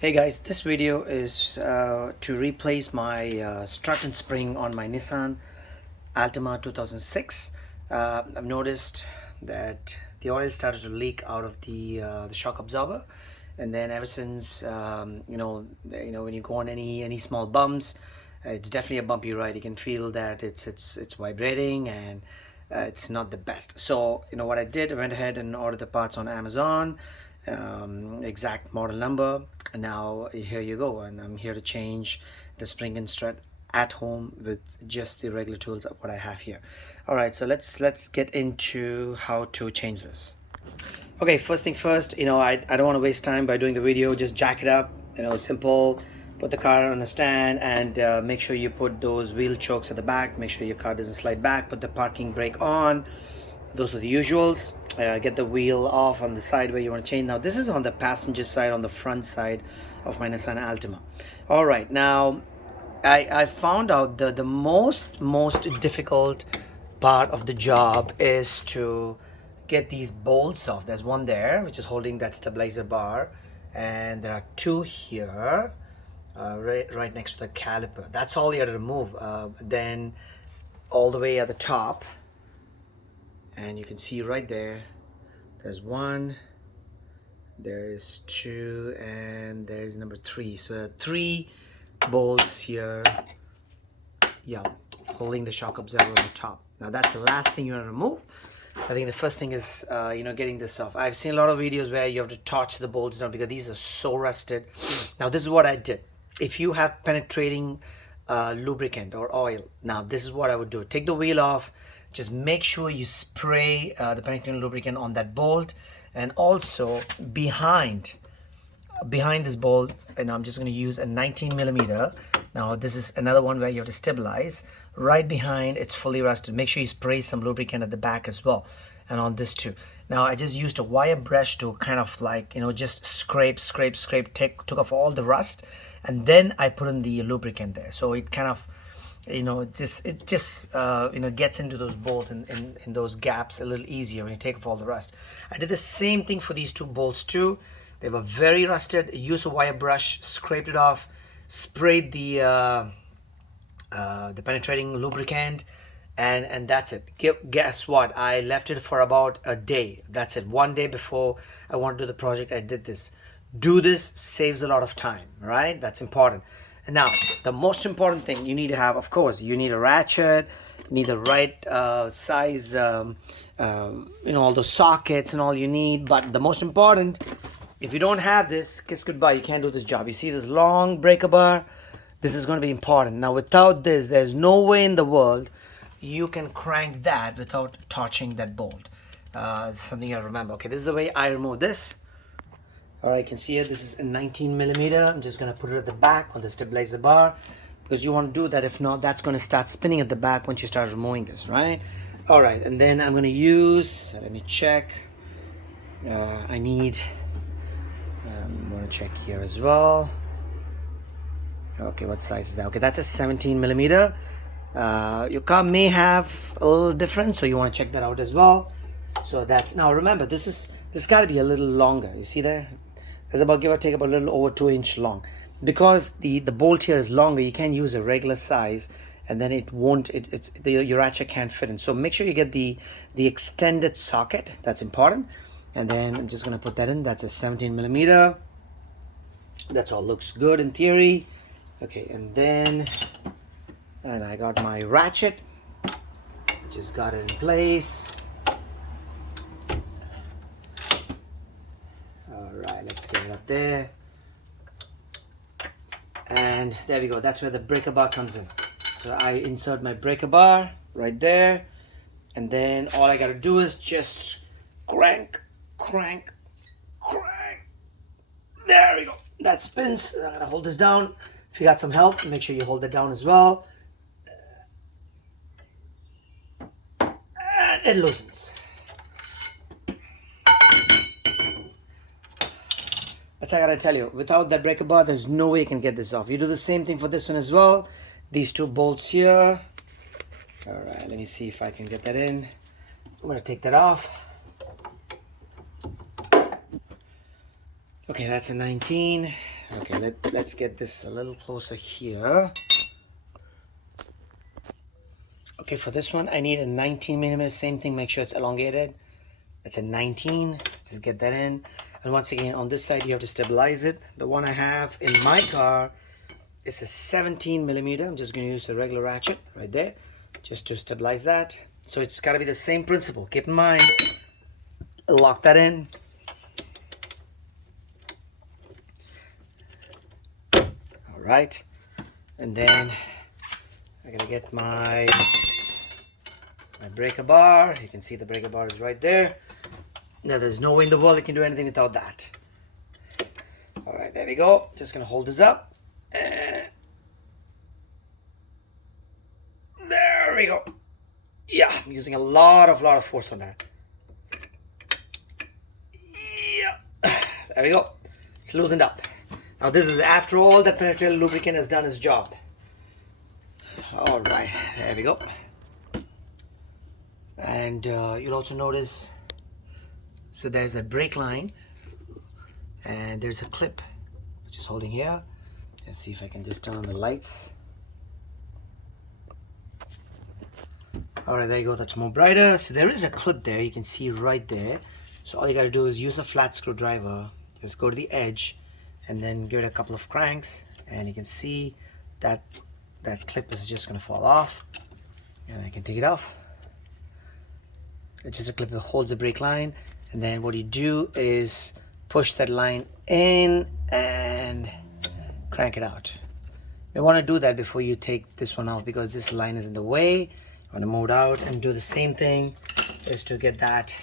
Hey guys, this video is to replace my strut and spring on my Nissan Altima 2006. I've noticed that the oil started to leak out of the shock absorber, and then ever since when you go on any small bumps, it's definitely a bumpy ride. You can feel that it's vibrating and it's not the best. So what I did, I went ahead and ordered the parts on Amazon, exact model number. And now here you go, and I'm here to change the spring and strut at home with just the regular tools of what I have here. All right, so let's get into how to change this. Okay, first thing first, I don't want to waste time by doing the video. Just jack it up, simple. Put the car on a stand and make sure you put those wheel chokes at the back. Make sure your car doesn't slide back. Put the parking brake on. Those are the usuals. Get the wheel off on the side where you want to change. Now this is on the passenger side, on the front side of my Nissan Altima. All right, now I found out the most difficult part of the job is to get these bolts off. There's one there which is holding that stabilizer bar, and there are two here right next to the caliper. That's all you have to remove. Then all the way at the top, and you can see right there's one, there's two, and there's number three. So three bolts here, yeah, holding the shock absorber on the top. Now that's the last thing you want to remove. I think the first thing is getting this off. I've seen a lot of videos where you have to torch the bolts down because these are so rusted. Now this is what I did. If you have penetrating lubricant or oil, now this is what I would do. Take the wheel off. Just make sure you spray the penetrating lubricant on that bolt, and also behind this bolt. And I'm just going to use a 19 millimeter. Now this is another one where you have to stabilize. Right behind, it's fully rusted. Make sure you spray some lubricant at the back as well, and on this too. Now I just used a wire brush to kind of just scrape, took off all the rust, and then I put in the lubricant there. So it kind of it just gets into those bolts and in those gaps a little easier when you take off all the rust. I did the same thing for these two bolts too. They were very rusted. Used a wire brush, scraped it off, sprayed the penetrating lubricant, and that's it. Guess what? I left it for about a day. That's it. One day before I want to do the project, I did this. Do this, saves a lot of time, right? That's important. And now, the most important thing you need to have, of course, you need a ratchet, you need the right size, all those sockets and all you need. But the most important, if you don't have this, kiss goodbye, you can't do this job. You see this long breaker bar? This is going to be important. Now, without this, there's no way in the world you can crank that without torching that bolt. It's something you have to remember. Okay, this is the way I remove this. All right, you can see it. This is a 19 millimeter. I'm just going to put it at the back on the stabilizer bar because you want to do that. If not, that's going to start spinning at the back once you start removing this, right? All right, and then I'm going to use, let me check. I'm going to check here as well. Okay, what size is that? Okay, that's a 17 millimeter. Your car may have a little different, so you want to check that out as well. So that's, now remember, this got to be a little longer. You see there? It's about, give or take, about a little over 2 inch long. Because the bolt here is longer, you can use a regular size, and then it won't, your ratchet can't fit in. So make sure you get the extended socket. That's important. And then I'm just going to put that in. That's a 17 millimeter. That's all looks good in theory. Okay, and I got my ratchet. Just got it in place. Alright, let's get it up there. And there we go. That's where the breaker bar comes in. So I insert my breaker bar right there. And then all I got to do is just crank. There we go. That spins. I'm going to hold this down. If you got some help, make sure you hold it down as well. And it loosens. That's I gotta tell you, without that breaker bar, there's no way you can get this off. You do the same thing for this one as well. These two bolts here. All right, let me see if I can get that in. I'm gonna take that off. Okay, that's a 19. Okay, let's get this a little closer here. Okay, for this one I need a 19 millimeter. Same thing, make sure it's elongated. That's a 19. Just get that in. And once again, on this side you have to stabilize it. The one I have in my car is a 17 millimeter. I'm just going to use a regular ratchet right there just to stabilize that. So it's got to be the same principle. Keep in mind, lock that in. All right, and then I gotta get my breaker bar. You can see the breaker bar is right there. Now there's no way in the world you can do anything without that. All right, there we go. Just gonna hold this up. And there we go. Yeah, I'm using a lot of force on that. Yeah, there we go. It's loosened up. Now this is after all that penetrating lubricant has done its job. All right, there we go. And you'll also notice, so there's a brake line and there's a clip which is holding here. Let's see if I can just turn on the lights. All right, there you go. That's more brighter. So there is a clip there. You can see right there. So all you got to do is use a flat screwdriver. Just go to the edge and then give it a couple of cranks, and you can see that that clip is just going to fall off. And I can take it off. It's just a clip that holds the brake line, and then what you do is push that line in and crank it out. You want to do that before you take this one off, because this line is in the way. You want to move it out and do the same thing, is to get that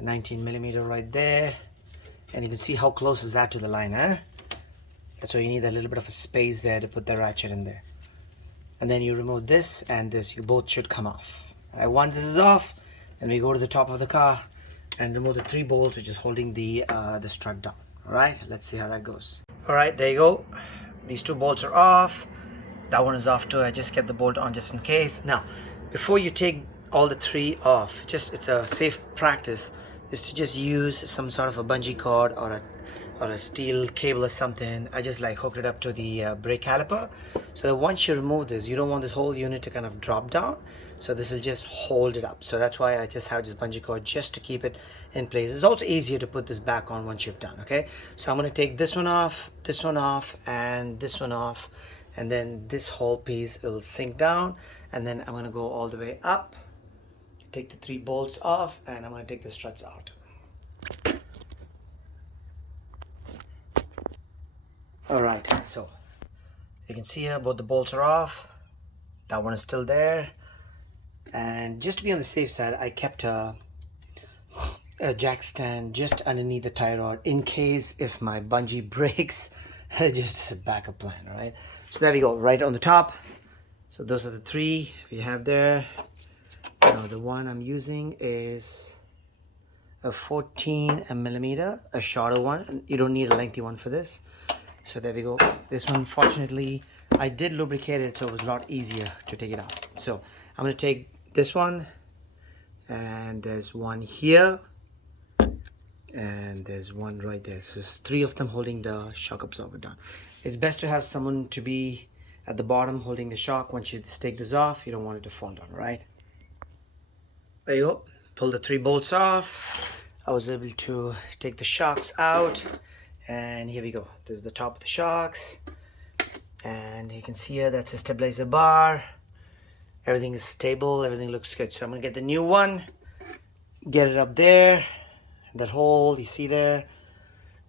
19 millimeter right there, and you can see how close is that to the line, huh? That's why you need a little bit of a space there to put the ratchet in there. And then you remove this and this, you both should come off. All right, once this is off, then we go to the top of the car and remove the 3 bolts which is holding the strut down. All right, let's see how that goes. All right, there you go. These 2 bolts are off. That one is off too. I just kept the bolt on just in case. Now, before you take all the 3 off, it's a safe practice is to just use some sort of a bungee cord or a steel cable or something. I just like hooked it up to the brake caliper, so that once you remove this, you don't want this whole unit to kind of drop down. So this will just hold it up. So that's why I just have this bungee cord just to keep it in place. It's also easier to put this back on once you've done. Okay, so I'm going to take this one off, and this one off, and then this whole piece will sink down, and then I'm going to go all the way up, take the 3 bolts off, and I'm going to take the struts out. All right, so you can see here both the bolts are off. That one is still there, and just to be on the safe side, I kept a jack stand just underneath the tie rod in case if my bungee breaks. Just a backup plan. All right, so there we go, right on the top. So those are the 3 we have there. Now the one I'm using is a 14 millimeter, a shorter one. You don't need a lengthy one for this. So there we go. This one, fortunately, I did lubricate it, so it was a lot easier to take it out. So I'm going to take this one, and there's one here, and there's one right there. So there's 3 of them holding the shock absorber down. It's best to have someone to be at the bottom holding the shock. Once you take this off, you don't want it to fall down, right? There you go. Pull the 3 bolts off. I was able to take the shocks out, and here we go. This is the top of the shocks, and you can see here that's a stabilizer bar. Everything is stable, everything looks good. So I'm gonna get the new one, get it up there, that hole you see there,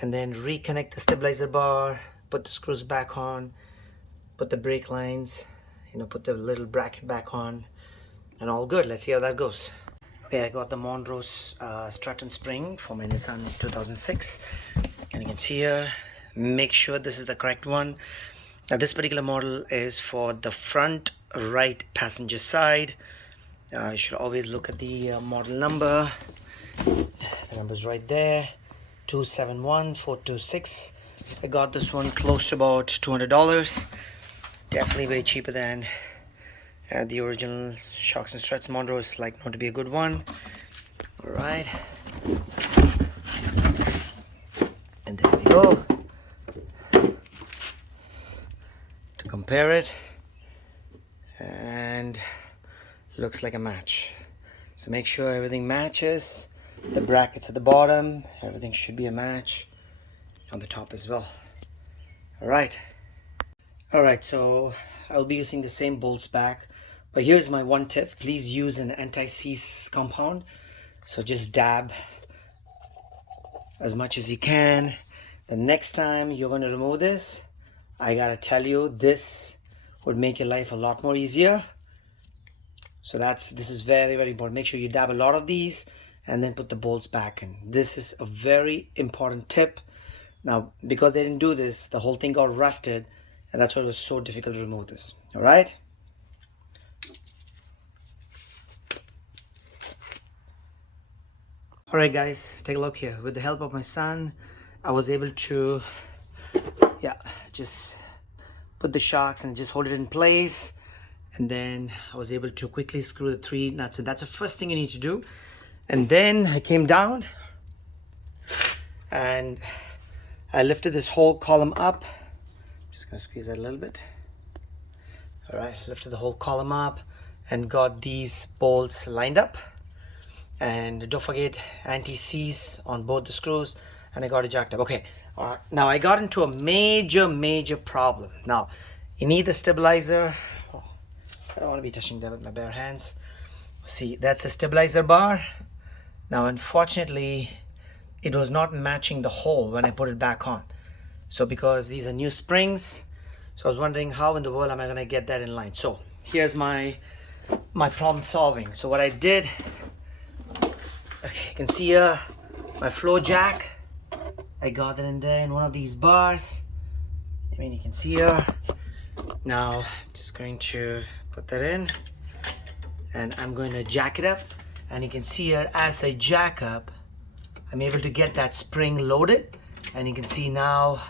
and then reconnect the stabilizer bar, put the screws back on, put the brake lines, put the little bracket back on, and all good. Let's see how that goes. Okay, I got the Monroe's strut and spring for my Nissan 2006, and you can see here, make sure this is the correct one. Now this particular model is for the front right passenger side. You should always look at the model number. The number is right there, 271426. I got this one close to about $200. Definitely way cheaper than the original shocks and struts. Monroe is like known to be a good one. All right. go to compare it, and looks like a match. So make sure everything matches. The brackets at the bottom, everything should be a match on the top as well. Alright, so I'll be using the same bolts back, but here's my one tip: please use an anti-seize compound. So just dab as much as you can. The next time you're going to remove this, I gotta tell you, this would make your life a lot more easier. So this is very, very important. Make sure you dab a lot of these and then put the bolts back in. This is a very important tip. Now, because they didn't do this, the whole thing got rusted, and that's why it was so difficult to remove this. All right. All right, guys, take a look here. With the help of my son, I was able to, just put the shocks and just hold it in place. And then I was able to quickly screw the 3 nuts, and that's the first thing you need to do. And then I came down and I lifted this whole column up. Just gonna squeeze that a little bit. All right, lifted the whole column up and got these bolts lined up. And don't forget anti-seize on both the screws, and I got it jacked up. Okay, all right. Now I got into a major problem. Now you need the stabilizer. I don't want to be touching that with my bare hands. See, that's a stabilizer bar. Now unfortunately it was not matching the hole when I put it back on. So because these are new springs, so I was wondering how in the world am I going to get that in line. So here's my problem solving. So what I did, okay, you can see here my floor jack. I got it in there in one of these bars. I mean, you can see here. Now I'm just going to put that in, and I'm going to jack it up, and you can see here as I jack up, I'm able to get that spring loaded, and you can see now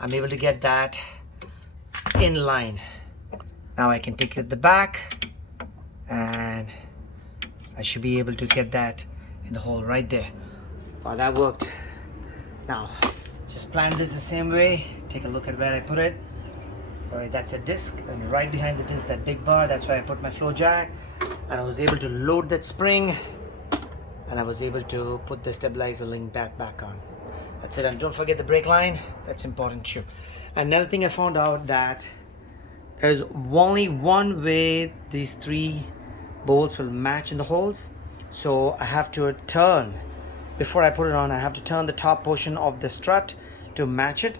I'm able to get that in line. Now I can take it at the back, and I should be able to get that in the hole right there. Wow, that worked. Now just plan this the same way. Take a look at where I put it. Alright, that's a disc, and right behind the disc, that big bar, that's where I put my floor jack, and I was able to load that spring, and I was able to put the stabilizer link back on. That's it. And don't forget the brake line, that's important too. Another thing I found out, that there's only one way these 3 bolts will match in the holes. So I have to turn, before I put it on, I have to turn the top portion of the strut to match it.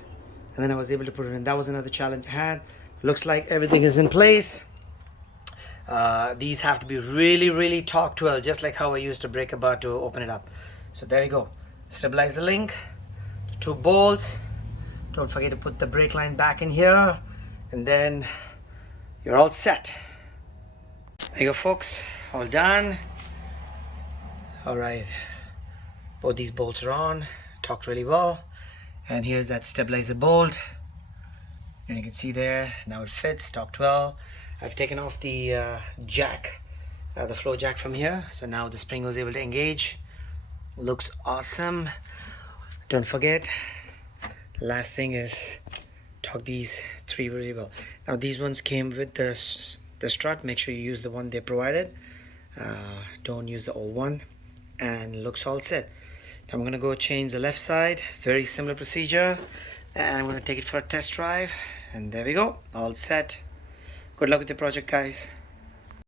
And then I was able to put it in. That was another challenge I had. Looks like everything is in place. These have to be really torqued well, just like how I used to break a bar to open it up. So there you go. Stabilizer link, 2 bolts. Don't forget to put the brake line back in here, and then you're all set. There you go, folks. All done. All right. Both these bolts are on. Torqued really well. And here's that stabilizer bolt, and you can see there, now it fits, torqued well. I've taken off the jack, the floor jack from here, so now the spring was able to engage. Looks awesome. Don't forget, the last thing is torque these 3 really well. Now these ones came with the strut. Make sure you use the one they provided. Don't use the old one, and looks all set. I'm going to go change the left side. Very similar procedure, and I'm going to take it for a test drive, and there we go, all set. Good luck with your project, guys.